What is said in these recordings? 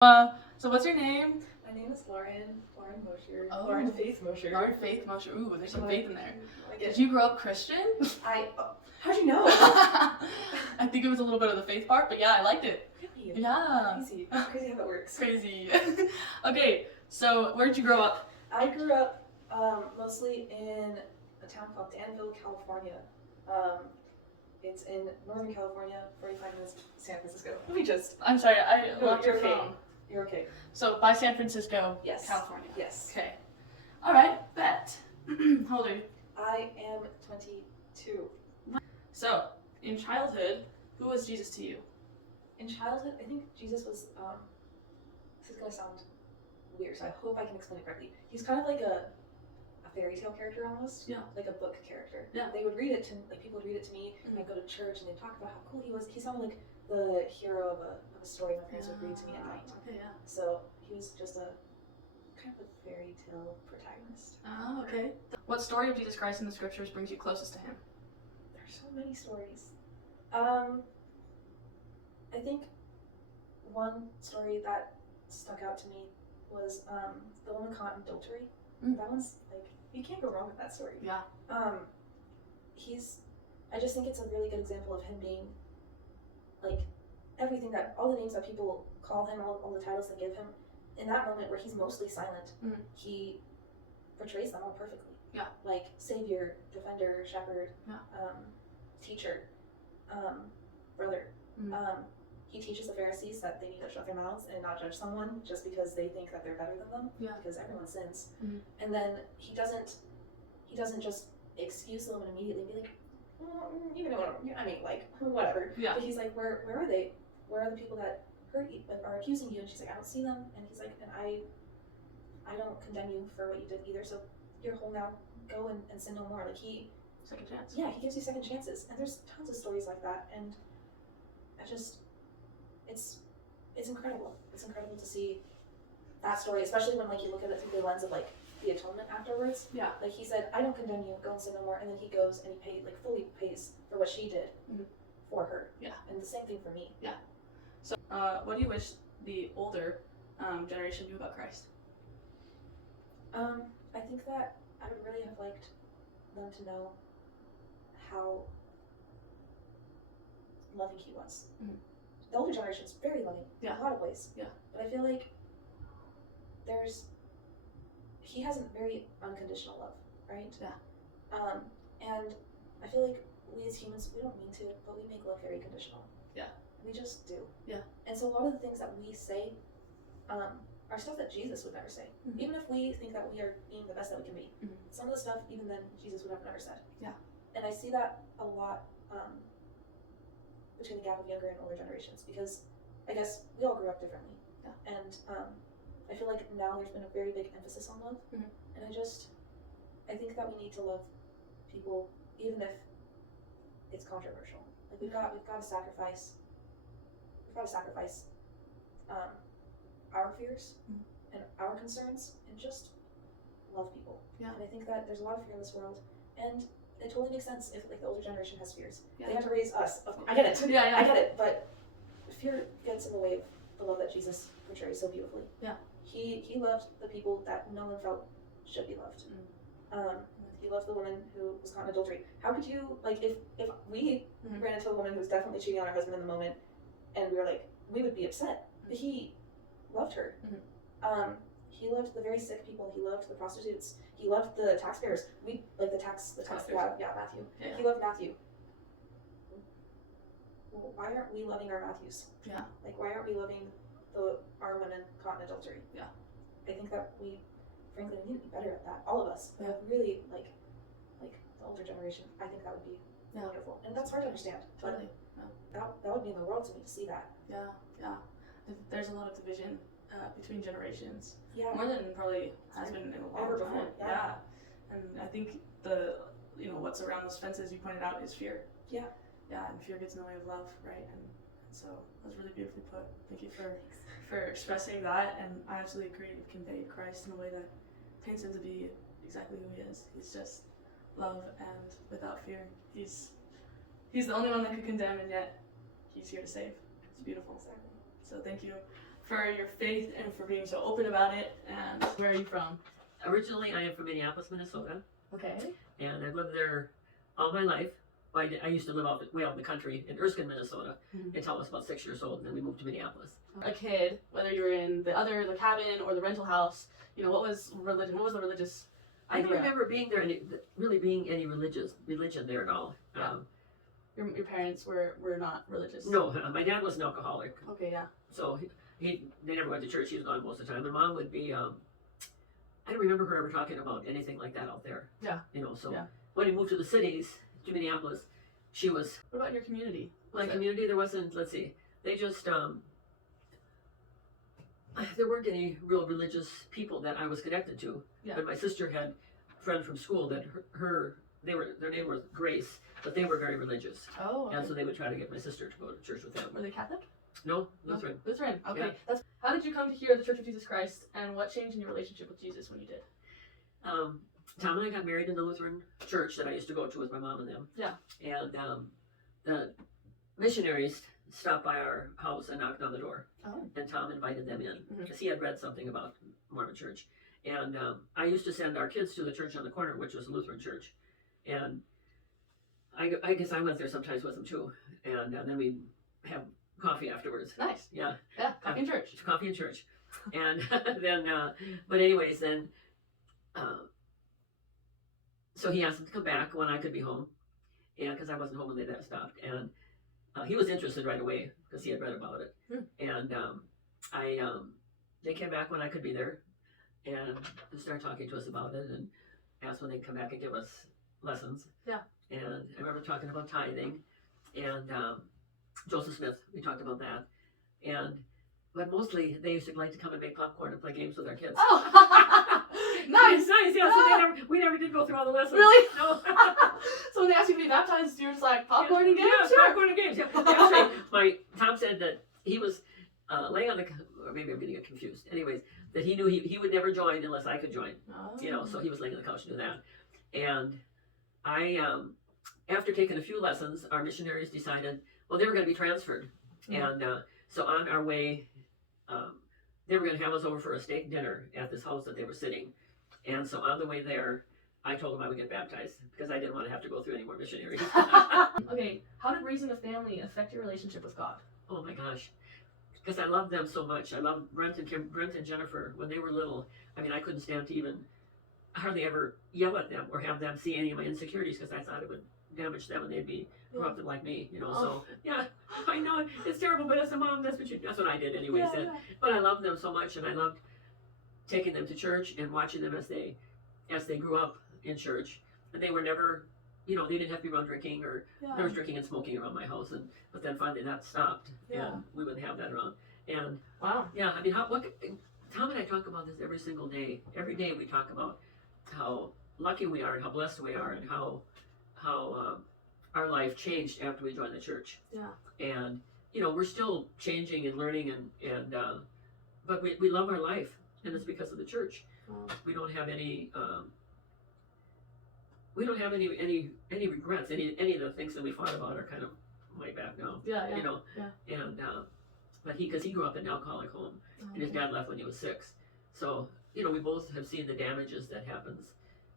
So what's your name? My name is Lauren. Lauren Mosher. Oh. Lauren Faith Mosher. Lauren Faith Mosher. Ooh, there's some faith in there. Like Did you grow up Christian? How'd you know? I think it was a little bit of the faith part, but yeah, I liked it. Really? Yeah. Crazy. Crazy how that works. Crazy. Okay, so where did you grow up? I grew up mostly in a town called Danville, California. It's in Northern California, 45 minutes to San Francisco. I'm sorry, I No, locked your you're okay. phone. You're okay. So by San Francisco, Yes. California. Yes. Okay. All right, bet. How old are you? I am 22. So, in childhood, who was Jesus to you? In childhood, I think Jesus was, this is gonna sound weird, so I hope I can explain it correctly. He's kind of like a fairy tale character almost. Yeah. Like a book character. Yeah. They would read it to, like, people would read it to me, and I'd go to church, and they'd talk about how cool he was. He sounded like the hero of a story my parents would read to me at night. Okay, yeah. So he was just a kind of a fairy tale protagonist. Oh, okay. What story of Jesus Christ in the scriptures brings you closest to him? There's so many stories. I think one story that stuck out to me was the woman caught in adultery. That one's like, you can't go wrong with that story. Yeah. I just think it's a really good example of him being like everything that, all the names that people call him, all the titles they give him, in that moment where he's mostly silent, he portrays them all perfectly. Yeah. Like savior, defender, shepherd, Yeah. Teacher, brother. He teaches the Pharisees that they need to shut their mouths and not judge someone just because they think that they're better than them. Yeah. Because everyone sins. And then he doesn't just excuse the woman immediately and be like, well, you know what I mean, like, whatever. Yeah. But he's like, where are they? Where are the people that hurt you, are accusing you? And she's like, I don't see them. And he's like, and I don't condemn you for what you did either. So you're whole now. Go and sin no more. Like Second chance. Yeah, he gives you second chances. And there's tons of stories like that. And it's incredible. It's incredible to see that story, especially when like you look at it through the lens of like the atonement afterwards. Yeah. Like he said, I don't condemn you, go and sin no more, and then he goes and he fully pays for what she did for her. Yeah. And the same thing for me. Yeah. So, what do you wish the older generation knew about Christ? I think that I would really have liked them to know how loving he was. The older generation is very loving in a lot of ways. Yeah. But I feel like he has a very unconditional love, right? Yeah. And I feel like we as humans, we don't mean to, but we make love very conditional. Yeah. We just do. Yeah. And so a lot of the things that we say are stuff that Jesus would never say. Even if we think that we are being the best that we can be. Some of the stuff, even then, Jesus would have never said. Yeah. And I see that a lot between the gap of younger and older generations, because I guess we all grew up differently. Yeah. And I feel like now there's been a very big emphasis on love. And I think that we need to love people even if it's controversial. Like we've got to sacrifice our fears and our concerns and just love people. Yeah. And I think that there's a lot of fear in this world, and it totally makes sense if like the older generation has fears. Yeah. They had to raise us. I get it. Yeah. I get it. But fear gets in the way of the love that Jesus portrays so beautifully. Yeah. He loved the people that no one felt should be loved. He loved the woman who was caught in adultery. How could you, like, if we ran into a woman who was definitely cheating on her husband in the moment, and we were like, we would be upset. But he loved her. He loved the very sick people. He loved the prostitutes. He loved the taxpayers. The tax. Yeah, Matthew. Yeah. He loved Matthew. Well, why aren't we loving our Matthews? Yeah. Like, why aren't we loving our women caught in adultery? Yeah. I think that we need to be better at that. All of us. Yeah. Really, like the older generation. I think that would be wonderful, and that's hard to understand. Totally. But that would mean the world to me to see that. Yeah. There's a lot of division between generations. Yeah. More than probably has been in a long Ever time. before. Yeah. And I think what's around those fences you pointed out is fear. Yeah. Yeah, and fear gets in the way of love, right? And so that was really beautifully put. Thank you for expressing that, and I absolutely agree. You've conveyed Christ in a way that paints him to be exactly who he is. He's just love and without fear. He's the only one that could condemn, and yet he's here to save. It's beautiful. Exactly. So thank you for your faith and for being so open about it. And where are you from? Originally, I am from Minneapolis, Minnesota, Okay. and I've lived there all my life. I used to live way out in the country in Erskine, Minnesota, until I was about 6 years old, and then we moved to Minneapolis. A kid, whether you were in the cabin or the rental house, what was religion? What was the religious I idea? don't remember being there, really being any religion there at all. Yeah. Your parents were not religious? No, my dad was an alcoholic, Okay, yeah. so they never went to church. He was gone most of the time. And Mom would be, I don't remember her ever talking about anything like that out there. Yeah. So Yeah. when we moved to the cities, to Minneapolis, she was, What about your community? my community, there wasn't, let's see, they just, there weren't any real religious people that I was connected to. Yeah. But my sister had a friend from school that their name was Grace, but they were very religious. Oh, okay. And so they would try to get my sister to go to church with them. Were they Catholic? No, Lutheran. Lutheran. Okay. Yeah. How did you come to hear the Church of Jesus Christ, and what changed in your relationship with Jesus when you did? Tom and I got married in the Lutheran church that I used to go to with my mom and them. Yeah. And the missionaries stopped by our house and knocked on the door. Oh. And Tom invited them in Mhm. because he had read something about Mormon church. And I used to send our kids to the church on the corner, which was a Lutheran church. And I guess I went there sometimes with them too. And then we'd have coffee afterwards. Nice. Yeah. Yeah. Coffee in church. Coffee in church. And then, but anyways, then, so he asked them to come back when I could be home. And because I wasn't home when they stopped. And he was interested right away because he had read about it. And they came back when I could be there and started talking to us about it and asked when they'd come back and give us lessons. Yeah. And I remember talking about tithing and Joseph Smith, we talked about that. But mostly they used to like to come and make popcorn and play games with our kids. Oh, nice. Nice, yeah. So we never did go through all the lessons. Really? No. So when they asked you to be baptized, you're just like popcorn and games? Yeah, Sure. popcorn and games. Yeah. Actually, Tom said that he was laying on the, or maybe I'm getting it confused. Anyways, that he knew he would never join unless I could join. Oh. So he was laying on the couch and knew that. And I, after taking a few lessons, our missionaries decided, well, they were going to be transferred. And so on our way, they were going to have us over for a steak dinner at this house that they were sitting. And so on the way there, I told them I would get baptized because I didn't want to have to go through any more missionaries. Okay, how did raising a family affect your relationship with God? Oh my gosh. Because I love them so much. I love Brent and Jennifer when they were little. I mean, I couldn't stand to even hardly ever yell at them or have them see any of my insecurities because I thought it would damage them and they'd be corrupted like me, So yeah, I know it's terrible, but as a mom, that's what I did anyways. Yeah. But I loved them so much, and I loved taking them to church and watching them as they grew up in church. And they were never, they didn't have to be around drinking or there was drinking and smoking around my house. But then finally that stopped, and we wouldn't have that around. And wow, yeah, I mean, Tom and I talk about this every single day. Every day we talk about how lucky we are and how blessed we are and how our life changed after we joined the church. Yeah. And we're still changing and learning and but we love our life, and it's because of the church. We don't have any regrets. Any of the things that we fought about are kind of way back now. Yeah. And but because he grew up in an alcoholic home, and his dad left when he was 6. So we both have seen the damages that happens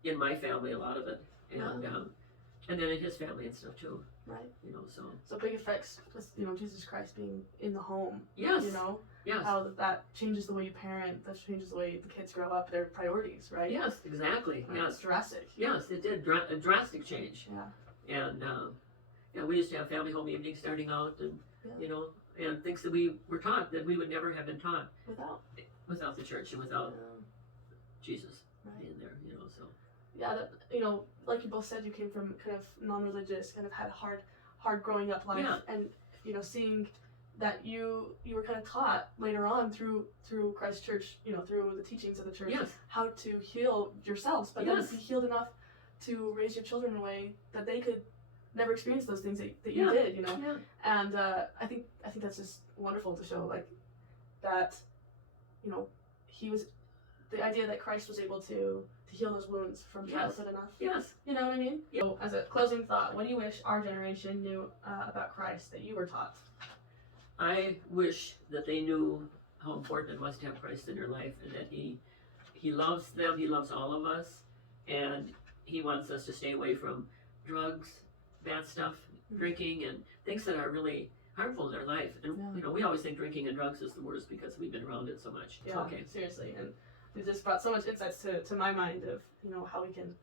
in my family, a lot of it, and then in his family and stuff too. Right. So big effects with Jesus Christ being in the home. Yes. Yes. How that changes the way you parent, that changes the way the kids grow up, their priorities, right? Yes, exactly. Right. Yes. It's drastic. Yes, it did a drastic change. Yeah. And we used to have family home evenings starting out, and and things that we were taught that we would never have been taught without the church and without Jesus being there. So. Yeah, like you both said, you came from kind of non-religious, kind of had a hard growing up life, and seeing that you were kind of taught later on through Christ Church, through the teachings of the church, how to heal yourselves, but then be healed enough to raise your children in a way that they could never experience those things that you did, And I think that's just wonderful to show, like, that, he was, the idea that Christ was able to heal those wounds from childhood enough. Yes. You know what I mean? So, as a closing thought, what do you wish our generation knew about Christ that you were taught? I wish that they knew how important it was to have Christ in your life, and that he loves them, he loves all of us, and he wants us to stay away from drugs, bad stuff, drinking, and things that are really harmful in their life. And you know, we always think drinking and drugs is the worst because we've been around it so much. Yeah, Okay. seriously, and it just brought so much insights to my mind of, you know, how we can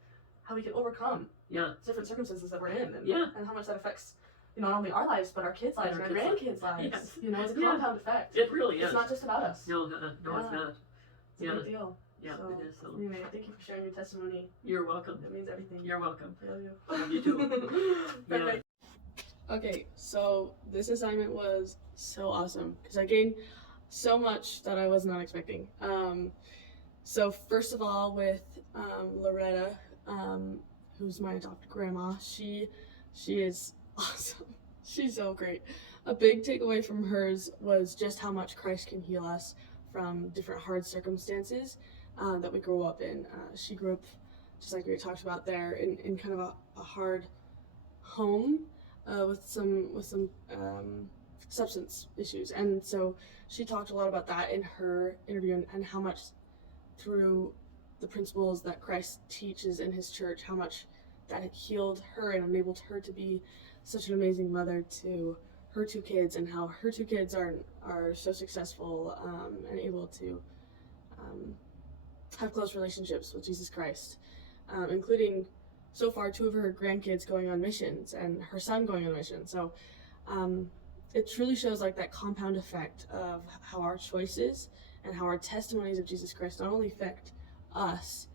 overcome different circumstances that we're in, and how much that affects, you know, not only our lives but our kids' lives and our grandkids' lives. Yes. You know, it's a compound effect. It really is. It's not just about us. No, it's not. It's a big deal. Yeah, So, it is. So. Anyway, thank you for sharing your testimony. You're welcome. It means everything. You're welcome. I love you. Love you too. Perfect. Okay, so this assignment was so awesome because I gained so much that I was not expecting. So first of all, with Loretta, who's my adopted grandma, she is awesome. She's so great. A big takeaway from hers was just how much Christ can heal us from different hard circumstances that we grow up in. She grew up, just like we talked about there, in kind of a hard home with some substance issues, and so she talked a lot about that in her interview, and how much through the principles that Christ teaches in his church, how much that had healed her and enabled her to be such an amazing mother to her two kids, and how her two kids are so successful and able to have close relationships with Jesus Christ, including so far 2 of her grandkids going on missions and her son going on mission. So it truly shows like that compound effect of how our choices and how our testimonies of Jesus Christ not only affect us,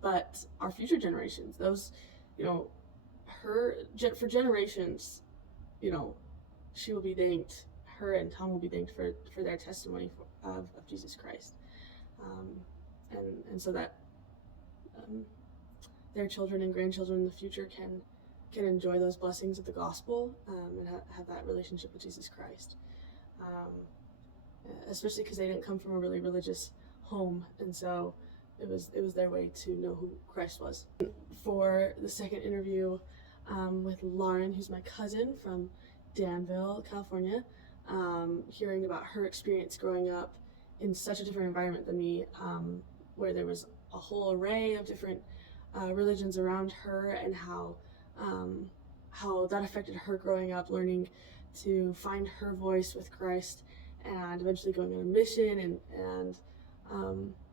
but our future generations. Those, you know, for generations, you know, she will be thanked, her and Tom will be thanked for their testimony of Jesus Christ. And so that their children and grandchildren in the future can enjoy those blessings of the gospel, and have that relationship with Jesus Christ. Especially because they didn't come from a really religious home, and so it was their way to know who Christ was. For the second interview with Lauren, who's my cousin from Danville, California, hearing about her experience growing up in such a different environment than me, where there was a whole array of different religions around her, and how that affected her growing up, learning to find her voice with Christ, and eventually going on a mission, and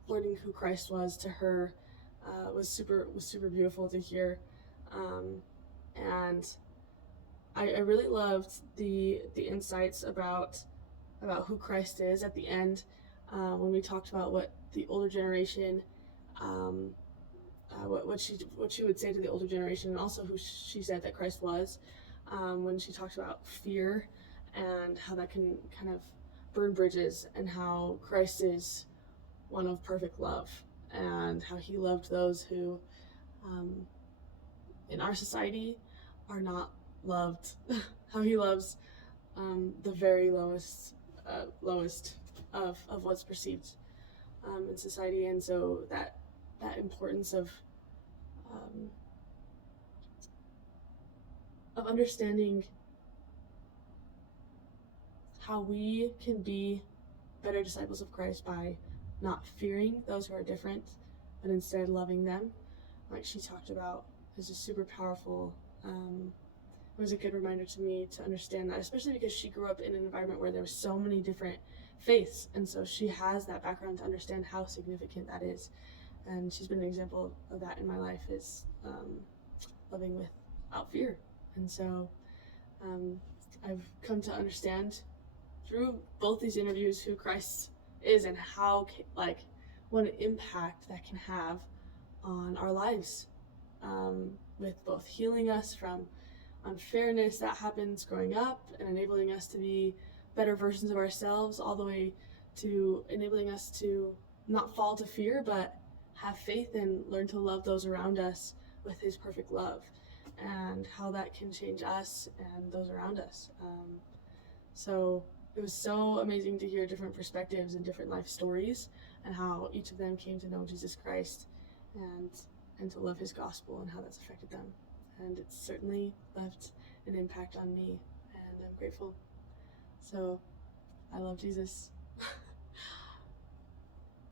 learning who Christ was to her was super beautiful to hear, and I really loved the insights about who Christ is at the end, when we talked about what the older generation, what she would say to the older generation, and also who she said that Christ was, when she talked about fear and how that can kind of burn bridges, and how Christ is one of perfect love, and how he loved those who in our society are not loved, how he loves the very lowest of what's perceived in society. And so that importance of understanding how we can be better disciples of Christ by not fearing those who are different, but instead loving them, like she talked about, is just super powerful. It was a good reminder to me to understand that, especially because she grew up in an environment where there were so many different faiths, and so she has that background to understand how significant that is. And she's been an example of that in my life, is loving without fear. And so I've come to understand through both these interviews who Christ is, and how, like, what an impact that can have on our lives, with both healing us from unfairness that happens growing up, and enabling us to be better versions of ourselves, all the way to enabling us to not fall to fear, but have faith and learn to love those around us with his perfect love, and how that can change us and those around us. So it was so amazing to hear different perspectives and different life stories, and how each of them came to know Jesus Christ and to love his gospel, and how that's affected them. And it's certainly left an impact on me, and I'm grateful. So I love Jesus.